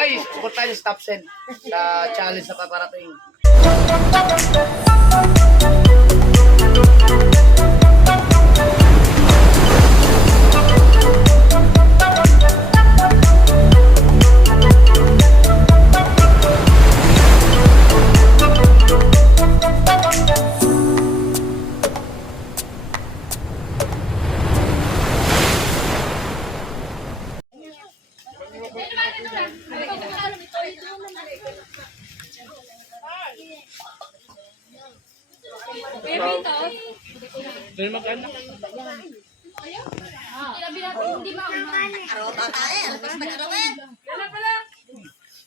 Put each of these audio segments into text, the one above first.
Ay, suportahan yung Stop Sen sa challenge na paparating.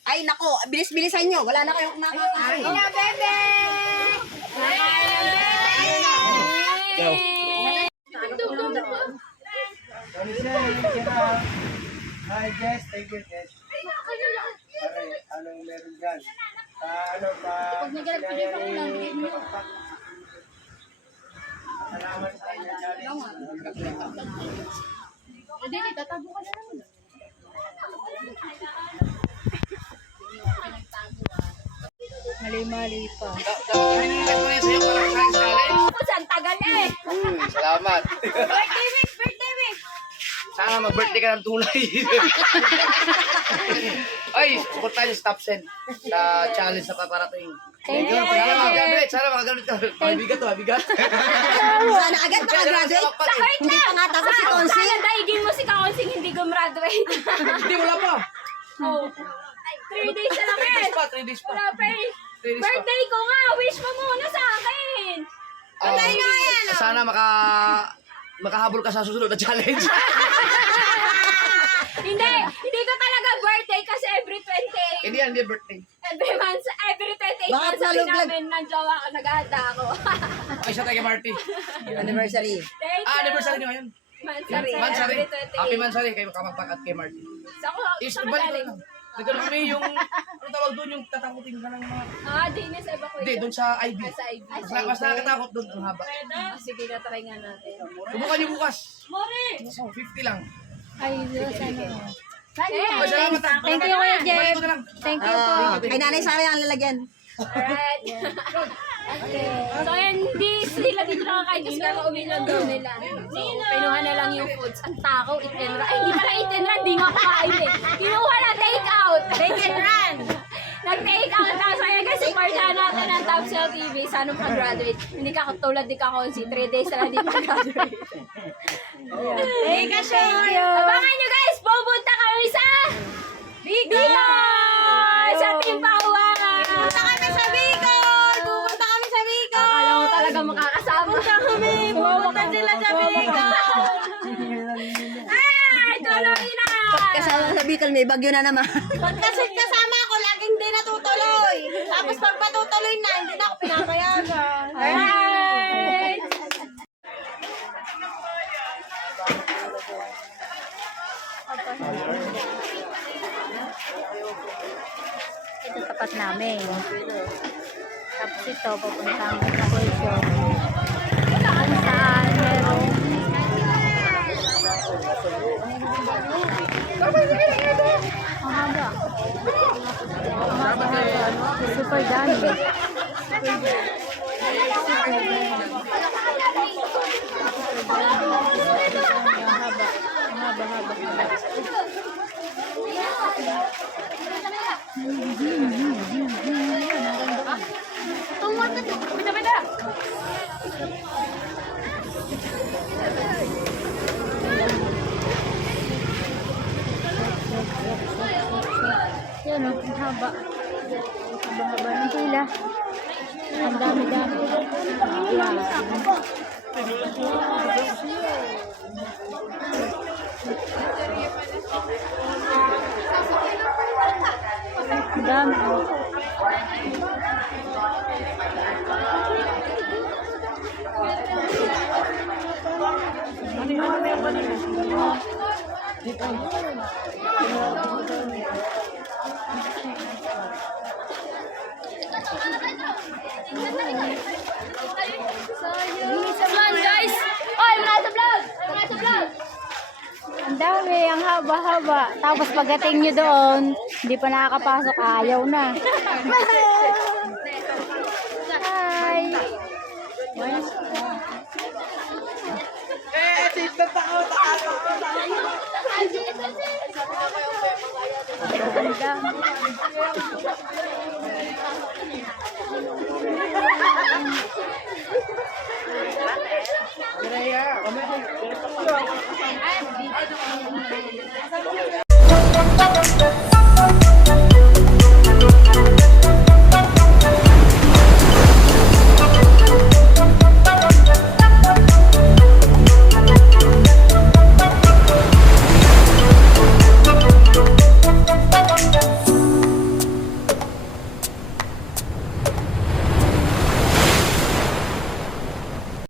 Ay, nako, bilis-bilisan nyo. Wala na kayong makakain. Hello, bebe! Hi, Jess. Thank you, Jess. Pare, anong meron dyan? Salamat sa inyo, Mali-mali pa. Dapat mo na sa'yo para sa challenge. Ang tagal eh! Salamat. Birthday week! Birthday week! Sana mag-birthday ka ng tulay. Ay, suportahan yung Stop Sen sa challenge na paparating. Thank you. Sana makagraduate ka. Mabigat to, mabigat. Sana agad makagraduate. Hindi pa nga tapos si Consi. Sana daigin mo si Kakonsing hindi gumraduate. Hindi, wala pa. Oh. 3 days na lang eh. 3 days pa. Wala pa eh. 3 days pa. Birthday ko nga. Wish mo muna sa akin. Sana makahabol ka sa susunod na challenge. Hindi ko talaga birthday kasi every 28. Hindi yan, hindi birthday. Every 28 Bakit months sabi naluglag? namin ng jowa ko, nag-aanda ako. Okay, siya tayo kay Marty. Anniversary. Thank you. Anniversary niyo ngayon. Mansari. Mansari. Every 28. Happy Mansari kayo kamagpakat kay Marty. Saan ka galing? Dito na kami yung, ano tawag doon, yung tatakutin ka ng mga... Dinis evacuation. Hindi, doon sa IB. Sa IB. Mas nakakatakot doon, ang haba. Sige na, try nga natin. Subukan niyo bukas. 50 lang. Ay, ano. Ay, salamat. Thank you, Kuya Jeff. Balik ko na lang. Thank you po. Kay Nanay Sara ang lalagyan. Alright. Okay. So, hindi sila dito nakakain kasi kakauwi lang daw nila. So, pinuha na lang yung foods. Ang takaw, eat and run. Ay, hindi pala eat and run. Di nga kumain eh. Kinuha na take out. Take and run. Nag-take out. Tapos, ayun guys, supportahan natin ang Top Cell TV. Sana makagraduate. Hindi ka katulad di ka konsi. 3 days na lang di makagraduate. Thank you. Abangan nyo guys, pupunta kami sa Bicol! Sa Team Pahuangan! Pupunta kami sa Bicol! Pupunta kami sa Bicol! Akala mo talaga makakasama. Pupunta sila sa Bicol! Ay, tuloy na! Kasama sa Bicol, may bagyo na naman. Kasi kasama ako, laging hindi natutuloy. Tapos pag matutuloy na, hindi na ako pinapayagan. Alright! Ito tapat namin. Tapos ito, papuntang evacuation. Kung saan merong ang haba. Ang haba. Super dami. Yan o, ang haba. Haba-haba ng pila. Ang dami-dami. Yan. Ang dami. Vlog guys! Oy, nasa vlog! Nasa vlog! Ang dami, ang haba-haba. Tapos pagdating nyo doon, Hindi pa nakakapasok, ayaw na. Hi! Rhea,